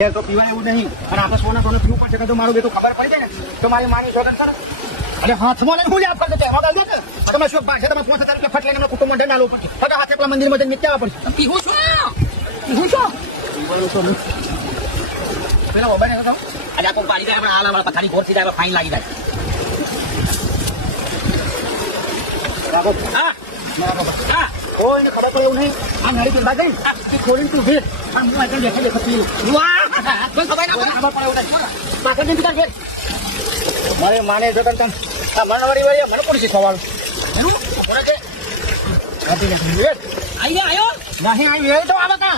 તો પીવાય એવું નહીં અને આપણે સોના પીવું પડશે તો મારું બેટું ખબર પડી જાય ને તો મારી માની શોધન સર અને હાથમાં લઈને હું યાદ કરતો એમાં ગાલ દે તમે શું ભાષે તમે 5000 રૂપિયા ફટ લઈને કુટુંબ મંડળ નાલો પડશે બધા હાથે પેલા મંદિરમાં જઈને ક્યાં પડશે પીવું છું પેલા મોબાઈલ નતો આજે આ પાડી દે આપણે હાલા વાળા પથારી ઘોર સીધા ફાઈન લાગી જાય બરાબર હા હા કોઈને ખબર પડે એવું નહીં આ નારી પેલા ગઈ ખોલીને તું ભેટ અને હું આગળ દેખે પીવું કોઈ ખબર ના પડે ખબર પડે એવું નહીં પાછળ જઈને તું ભેટ મારે માને જો કરતા આ મનવારી વાળી મને કોણ શીખવાડું એનું કોને કે આપી લે ભેટ આયો નહીં આવી તો આવે કા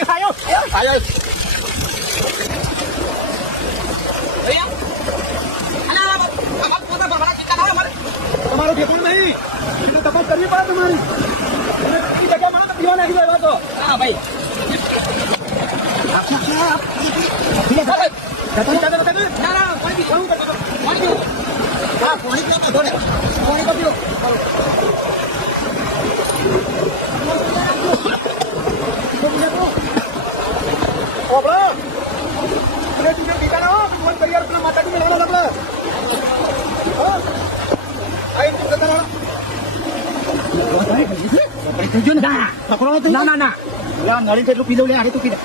આયો તમારો ઠેકાણ નહીં તપાસ કરવી પડે તમારી જગ્યા મને પીવા નાખી દો તો હા ભાઈ ના નળી કેટલું પી દઉં લે આને તું પી દે